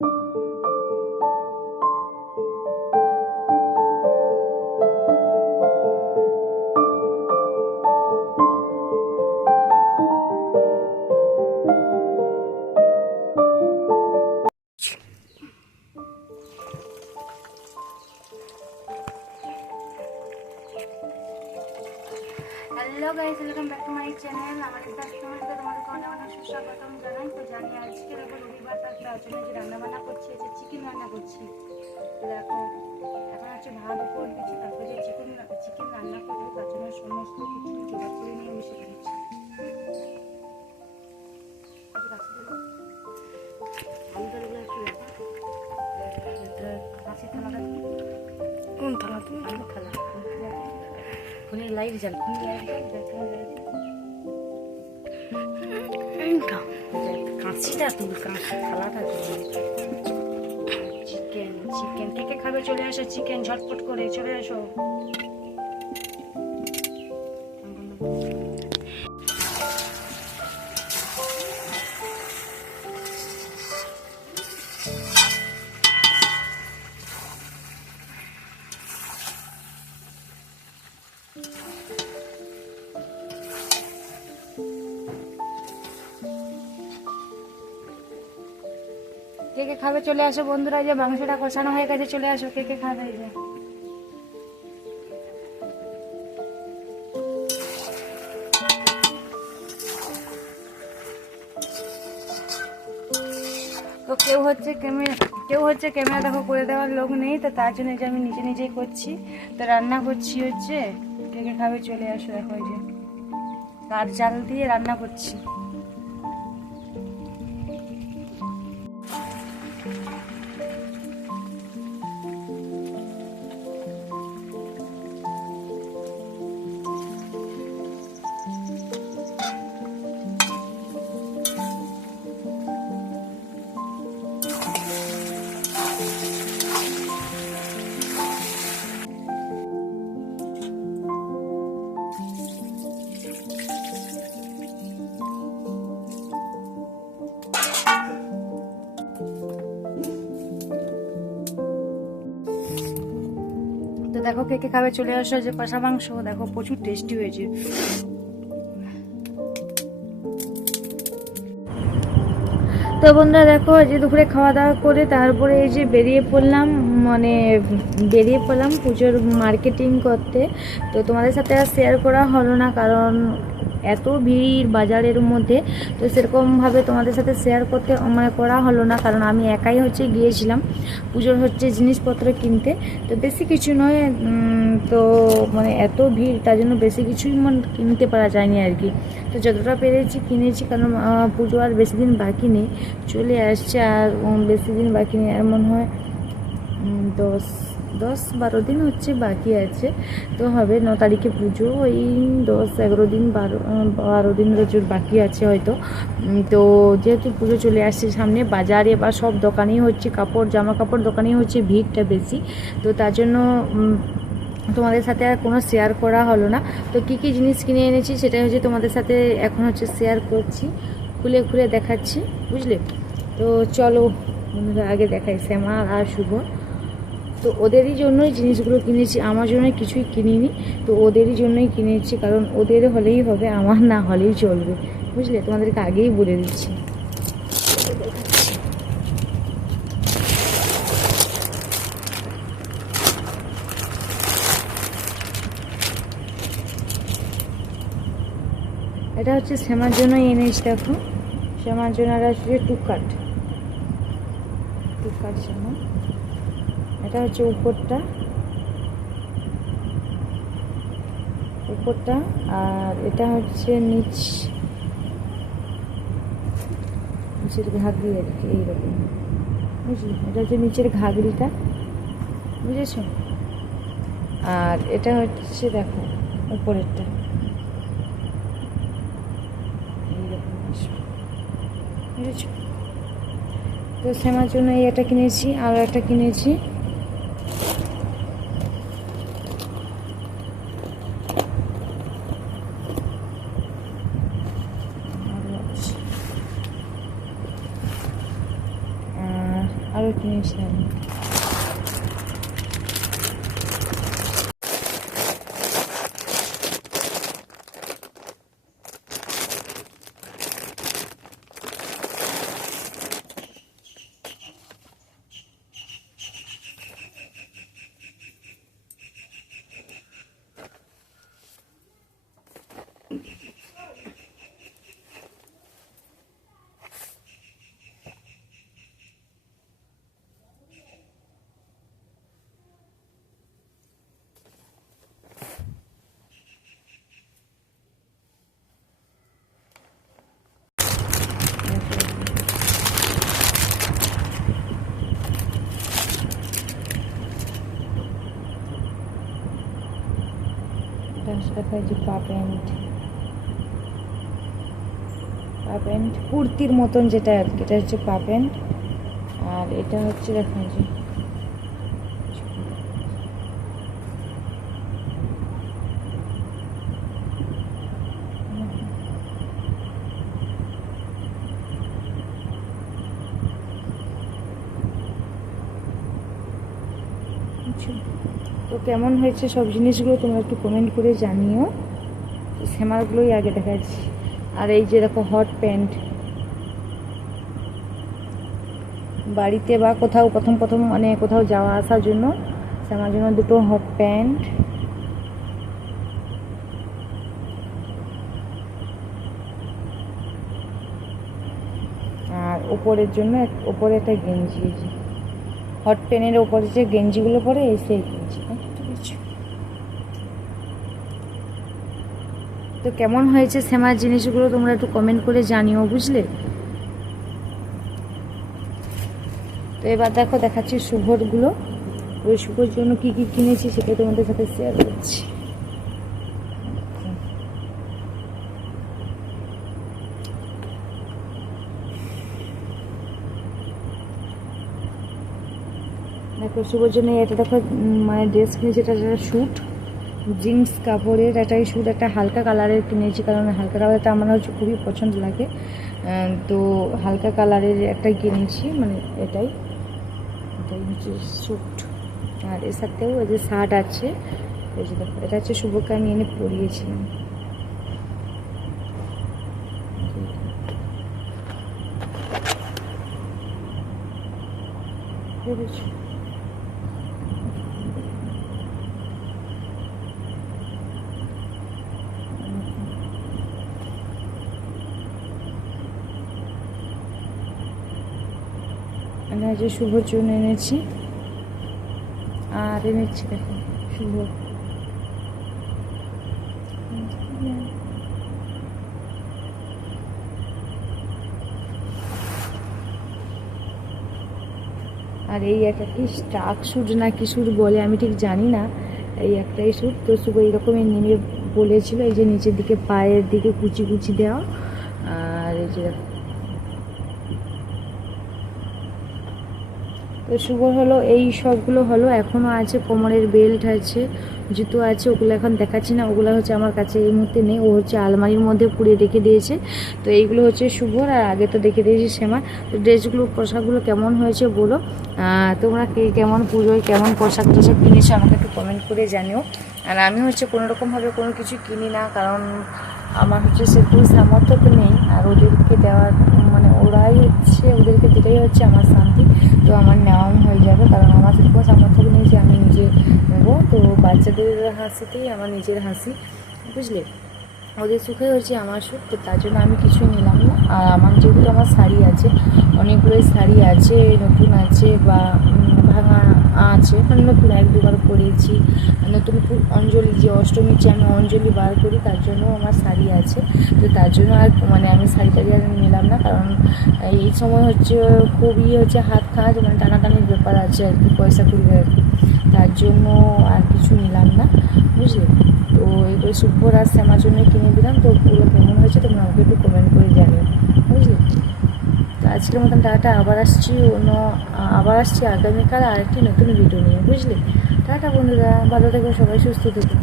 you hello guys, welcome back to my channel. আমাদের কাস্টমারকে তোমাদেরকে অনেক অনেক সুস্বাগতম জানাই। তো জানি আজকে দেখো রবিবার, তার তার জন্য যে রান্না বান্না করছি যে চিকেন রান্না করছি। দেখো, এখন হচ্ছে ভাত উপর দিচ্ছি, তারপরে যে চিকেন ফোনের লাইট ফোনের কাঁচিটা তুল কাঁচি থালাটা চিকেন চিকেন কে কে খাবে? চলে আসো চিকেন ঝটপট করে চলে আসো। কে খাবে চলে আসো বন্ধুরা যে মাংসটা কষানো হয়ে গেছে, চলে আসো, কে কে খাবে যে। তো কেউ হচ্ছে ক্যামেরা, কেউ হচ্ছে ক্যামেরা দেখো করে দেওয়ার লোক নেই, তো তার জন্য যে আমি নিজে নিজেই করছি। তো রান্না করছি হচ্ছে, কে কে খাবে চলে আসো দেখো যে। কাঠ জাল দিয়ে রান্না করছি। দেখো কে কে খাবে, চলে আসো যে কষা মাংস, দেখো প্রচুর টেস্টি হয়েছে। তো বন্ধুরা দেখো যে দুপুরে খাওয়া দাওয়া করে তারপরে এই যে বেরিয়ে পড়লাম মানে বেরিয়ে পড়লাম পুজোর মার্কেটিং করতে। তো তোমাদের সাথে আর শেয়ার করা হলো না, কারণ এত ভিড় বাজারের মধ্যে, তো সেরকমভাবে তোমাদের সাথে শেয়ার করতে মানে করা হলো না, কারণ আমি একাই হচ্ছে গিয়েছিলাম। পুজোর হচ্ছে জিনিসপত্র কিনতে, তো বেশি কিছু নয় তো মানে এত ভিড়, তার জন্য বেশি কিছুই মানে কিনতে পারা যায়নি আর কি। তো যতটা পেরেছি কিনেছি, কারণ পুজো আর বেশি দিন বাকি নেই, চলে আসছে আর বেশি দিন বাকি নেই, আর মনে হয় দশ দশ বারো দিন হচ্ছে বাকি আছে। তো হবে ন তারিখে পুজো, ওই দশ এগারো দিন বারো বারো দিন বাকি আছে হয়তো। তো যেহেতু পুজো চলে আসছে সামনে, বাজারে বা সব দোকানেই হচ্ছে কাপড় জামা কাপড় দোকানেই হচ্ছে ভিড়টা বেশি। তো তার জন্য তোমাদের সাথে আর কোনো শেয়ার করা হলো না। তো কী কী জিনিস কিনে এনেছি সেটা হচ্ছে তোমাদের সাথে এখন হচ্ছে শেয়ার করছি। খুলে খুলে দেখাচ্ছি, বুঝলে? তো চলো আগে দেখাই শ্যামা আর শুভ। তো ওদেরই জন্যই জিনিসগুলো কিনেছি। আমার জন্য কিছুই কিনিনি। তো ওদেরই জন্যই কিনেছি, কারণ ওদের হলেই হবে, আমার না হলেই চলবে। বুঝলে? তোমাদেরকে আগেই বলে দিচ্ছি। এটা হচ্ছে শ্যামার জন্যই এনেছি দেখো। শ্যামার জন্য আর হচ্ছে টুকাট। টুকাট শ্যামা। এটা হচ্ছে উপরটা। উপরটা আর এটা হচ্ছে নিচ। নিচের ঘাগরি আর কি, এইরকম। বুঝলি? এটা হচ্ছে নিচের ঘাগরিটা। বুঝেছ? আর এটা হচ্ছে দেখো, উপরেরটা। বুঝেছ? তো শ্যামার জন্য এই একটা কিনেছি আর একটা কিনেছি। আর আরও কিনেছিলাম এটা হচ্ছে দেখা যে পা প্যান্ট পা প্যান্ট কুর্তির মতন যেটা আর কি, এটা হচ্ছে পা প্যান্ট আর এটা হচ্ছে দেখা যাচ্ছে তো কেমন হয়েছে সব জিনিসগুলো তোমরা একটু কমেন্ট করে জানিও। শ্যামারগুলোই আগে দেখাচ্ছি। আর এই যে দেখো হট প্যান্ট বাড়িতে বা কোথাও প্রথম প্রথম মানে কোথাও যাওয়া আসার জন্য শ্যামার জন্য দুটো হট প্যান্ট আর ওপরের জন্য ওপরে একটা গেঞ্জি। হট পেনের ওপরে যে গেঞ্জিগুলো পরে, এই সেই গেঞ্জি তো কেমন হয়েছে সেমার জিনিসগুলো তোমরা একটু কমেন্ট করে জানিও, বুঝলে? তো এবার দেখো, দেখাচ্ছি শুভরগুলো। ওই শুভর জন্য কি কি কিনেছি সেটা তোমাদের সাথে শেয়ার করছি। দেখো শুভর জন্য এটা দেখো মানে ড্রেস কিনেছি, এটা একটা শ্যুট জিন্স কাপড়ের একটা শ্যুট একটা হালকা কালারের কিনেছি, কারণ হালকা কালারটা আমার হচ্ছে খুবই পছন্দ লাগে। তো হালকা কালারের একটা কিনেছি মানে এটাই। এটাই হচ্ছে শ্যুট আর এর সাথেও এই যে শার্ট আছে, এই যে দেখো, এটা হচ্ছে শুভকে আমি এনে পরিয়েছিলাম। বুঝেছ আজ শুভর জন্য এনেছি। আর এনেছি দেখো, শুভ। আর এই একটা কি স্টাক শ্যুট না কি শ্যুট বলে আমি ঠিক জানি না। এই একটাই শ্যুট তো শুভ এইরকমই নেমে বলেছিল, এই যে নিচের দিকে পায়ের দিকে কুচি কুচি দেওয়া। আর এই যে তো শুভ হলো, এই সবগুলো হলো এখনও আছে, কোমরের বেল্ট আছে, জুতো আছে, ওগুলো এখন দেখাচ্ছি না, ওগুলো হচ্ছে আমার কাছে এই মুহূর্তে নেই, ও হচ্ছে আলমারির মধ্যে পুড়ে রেখে দিয়েছে, তো এইগুলো হচ্ছে শুভর, আর আগে তো দেখে দিয়েছি শ্যামার, তো ড্রেসগুলো, পোশাকগুলো কেমন হয়েছে বলো তোমরা কে কেমন পুজোয়, কেমন পোশাক টোশাক কিনেছো আমাকে একটু কমেন্ট করে জানিও, আর আমি হচ্ছে কোনো রকমভাবে কোনো কিছু কিনি না, কারণ আমার হচ্ছে সেরকম সামর্থ্য তো নেই, আর ওদেরকে দেওয়ার হচ্ছে ওদেরকে দিলেই হচ্ছে আমার শান্তি। তো আমার নেওয়াও হয়ে যাবে, কারণ আমার সেরকম সামর্থ্য নেই যে আমি নিজে নেব। তো বাচ্চাদের হাসিতেই আমার নিজের হাসি, বুঝলে? ওদের সুখে হচ্ছে আমার সুখ, তো তার জন্য আমি কিছুই নিলাম না। আমার যেগুলো আমার শাড়ি আছে, অনেকগুলোই শাড়ি আছে, নতুন আছে বা ভাঙা আছে। মানে নতুন এক দুবার পরেছি। নতুন অঞ্জলি, যে অষ্টমীর যে আমি অঞ্জলি বার করি, তার জন্য আমার শাড়ি আছে। তো তার জন্য আর মানে আমি শাড়ি টাড়ি আর নিলাম না। কারণ, এই সময় হচ্ছে খুবই হচ্ছে, হাত কাজ মানে টানাটানির ব্যাপার আছে আর কি, পয়সা তুলবে আর কি। তার জন্য আর কিছু নিলাম না, বুঝলে? তো এগুলো শুভ্র আর শ্যামার জন্য কিনে দিলাম। তো পুরো কেমন হয়েছে, তোমরা আমাকে একটু কমেন্ট করে জানিও। বুঝলে? তো আজকের মতন টাটা, আবার আসছি অন্য, আবার আসছি আগামীকাল আরেকটি নতুন ভিডিও নিয়ে, বুঝলি? টাটা বন্ধুরা, ভালো থেকো, সবাই সুস্থ থেকো।